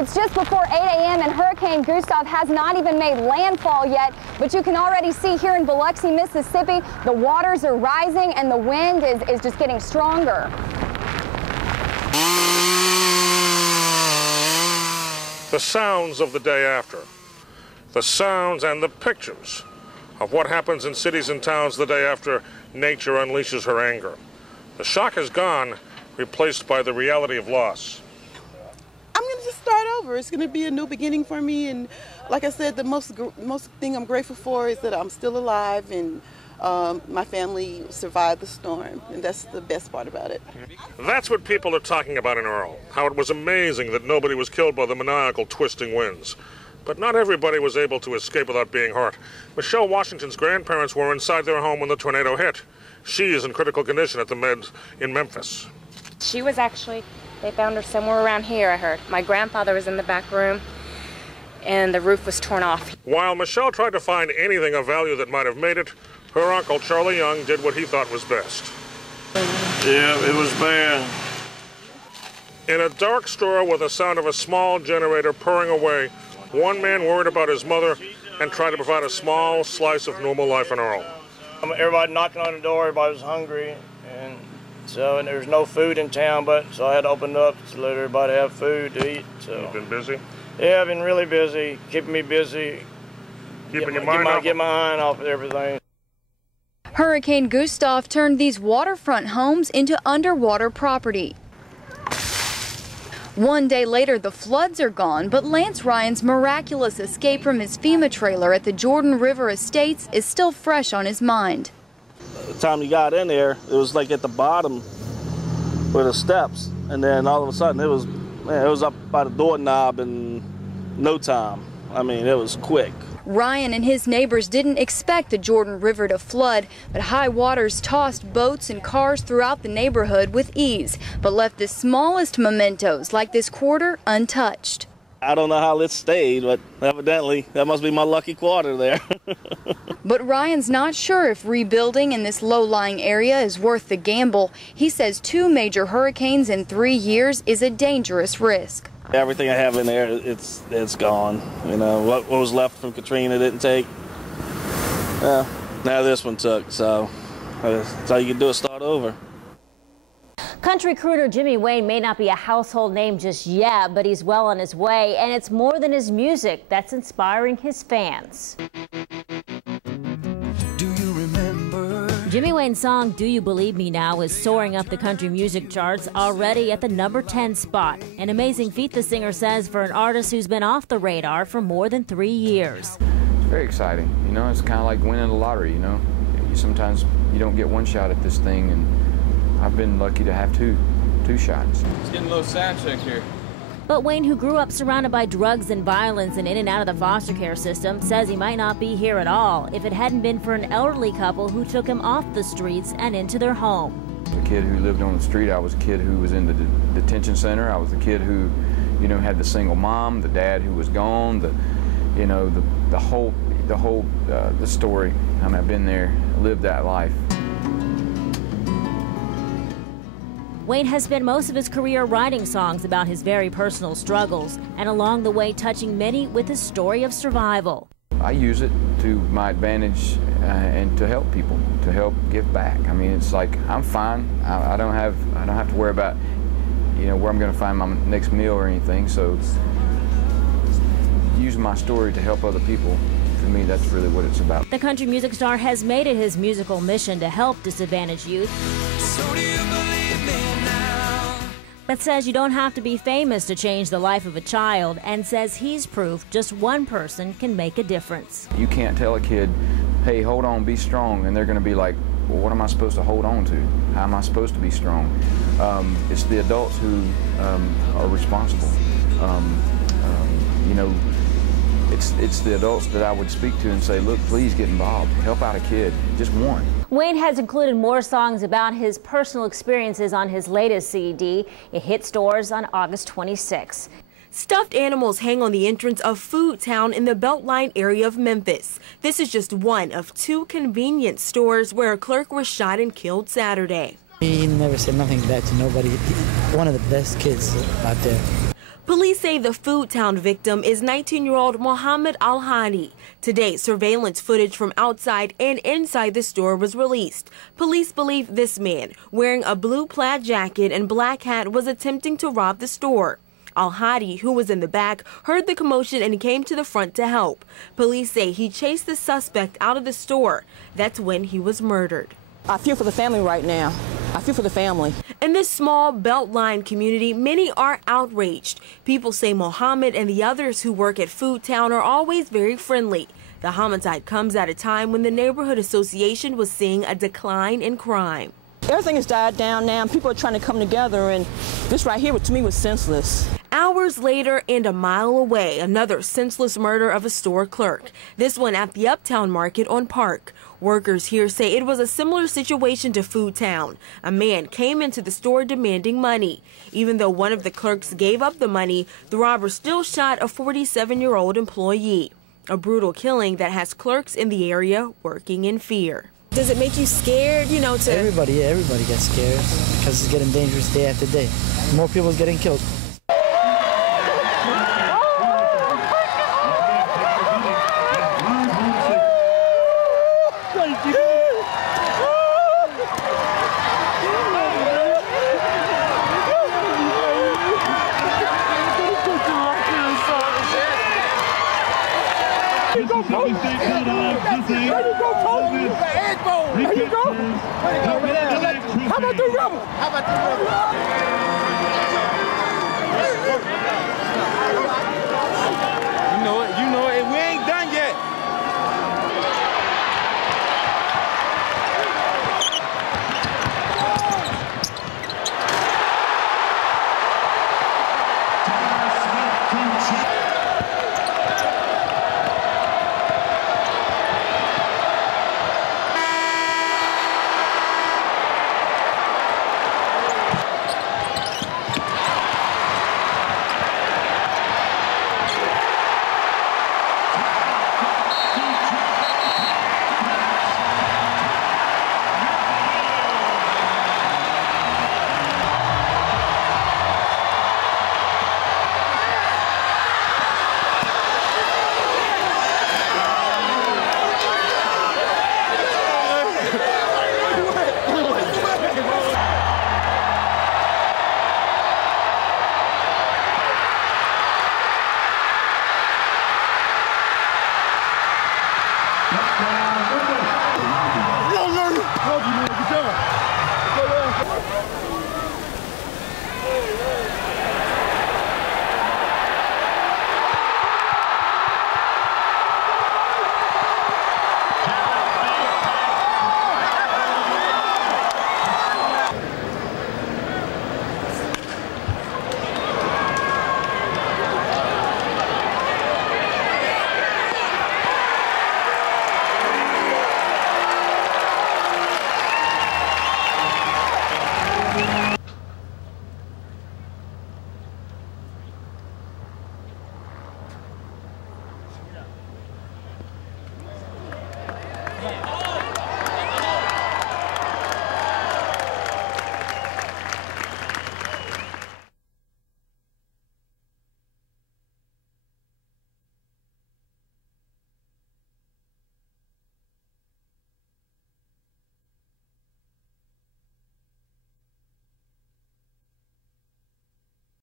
It's just before 8 a.m. and Hurricane Gustav has not even made landfall yet, but you can already see here in Biloxi, Mississippi, the waters are rising and the wind is just getting stronger. The sounds of the day after, the sounds and the pictures of what happens in cities and towns the day after nature unleashes her anger. The shock is gone, replaced by the reality of loss. I'm going to just start over. It's going to be a new beginning for me, and like I said, the most thing I'm grateful for is that I'm still alive and my family survived the storm, and that's the best part about it. That's what people are talking about in Earl, how it was amazing that nobody was killed by the maniacal twisting winds. But not everybody was able to escape without being hurt. Michelle Washington's grandparents were inside their home when the tornado hit. She is in critical condition at the Med in Memphis. She was actually, they found her somewhere around here, I heard. My grandfather was in the back room, and the roof was torn off. While Michelle tried to find anything of value that might have made it, her uncle, Charlie Young, did what he thought was best. Yeah, it was bad. In a dark store with the sound of a small generator purring away, one man worried about his mother and tried to provide a small slice of normal life in Earl. Everybody knocking on the door, everybody was hungry, and there was no food in town, so I had to open up to let everybody have food to eat. So. You've been busy? Yeah, I've been really busy, keeping me busy. Get my mind off of everything. Hurricane Gustav turned these waterfront homes into underwater property. One day later, the floods are gone, but Lance Ryan's miraculous escape from his FEMA trailer at the Jordan River Estates is still fresh on his mind. The time you got in there, it was like at the bottom with the steps, and then all of a sudden it was up by the doorknob in no time. I mean, it was quick. Ryan and his neighbors didn't expect the Jordan River to flood, but high waters tossed boats and cars throughout the neighborhood with ease, but left the smallest mementos like this quarter untouched. I don't know how it stayed, but evidently that must be my lucky quarter there. But Ryan's not sure if rebuilding in this low-lying area is worth the gamble. He says 2 major hurricanes in 3 years is a dangerous risk. Everything I have in there, it's gone. You know, what was left from Katrina didn't take. Now this one took, so that's all you can do is start over. Country crooner Jimmy Wayne may not be a household name just yet, but he's well on his way, and it's more than his music that's inspiring his fans. Jimmy Wayne's song, Do You Believe Me Now, is soaring up the country music charts, already at the number 10 spot. An amazing feat, the singer says, for an artist who's been off the radar for more than 3 years. It's very exciting. You know, it's kind of like winning the lottery, you know. Sometimes you don't get one shot at this thing, and I've been lucky to have two shots. It's getting a little sound check here. But Wayne, who grew up surrounded by drugs and violence and in and out of the foster care system, says he might not be here at all if it hadn't been for an elderly couple who took him off the streets and into their home. The kid who lived on the street, I was a kid who was in the detention center. I was the kid who, you know, had the single mom, the dad who was gone, the whole story. I mean, I've been there, lived that life. Wayne has spent most of his career writing songs about his very personal struggles, and along the way touching many with his story of survival. I use it to my advantage and to help people, to help give back. I mean, it's like I'm fine. I don't have to worry about, you know, where I'm going to find my next meal or anything. So using my story to help other people, to me, that's really what it's about. The country music star has made it his musical mission to help disadvantaged youth. So do you believe me now? But says you don't have to be famous to change the life of a child, and says he's proof just one person can make a difference. You can't tell a kid, hey, hold on, be strong, and they're going to be like, well, what am I supposed to hold on to? How am I supposed to be strong? It's the adults who are responsible. You know, it's the adults that I would speak to and say, look, please get involved. Help out a kid, just one. Wayne has included more songs about his personal experiences on his latest CD. It hit stores on August 26. Stuffed animals hang on the entrance of Food Town in the Beltline area of Memphis. This is just one of 2 convenience stores where a clerk was shot and killed Saturday. He never said nothing bad to nobody. One of the best kids out there. Police say the Food Town victim is 19-year-old Mohammed Al-Hani. Today, surveillance footage from outside and inside the store was released. Police believe this man, wearing a blue plaid jacket and black hat, was attempting to rob the store. Al-Hadi, who was in the back, heard the commotion and came to the front to help. Police say he chased the suspect out of the store. That's when he was murdered. I feel for the family right now. I feel for the family. In this small Beltline community, many are outraged. People say Mohammed and the others who work at Food Town are always very friendly. The homicide comes at a time when the neighborhood association was seeing a decline in crime. Everything has died down now, and people are trying to come together, and this right here, to me, was senseless. Hours later and a mile away, another senseless murder of a store clerk. This one at the Uptown Market on Park. Workers here say it was a similar situation to Food Town. A man came into the store demanding money. Even though one of the clerks gave up the money, the robber still shot a 47-year-old employee. A brutal killing that has clerks in the area working in fear. Does it make you scared, to... Everybody gets scared because it's getting dangerous day after day. More people are getting killed. You know it, we ain't done yet.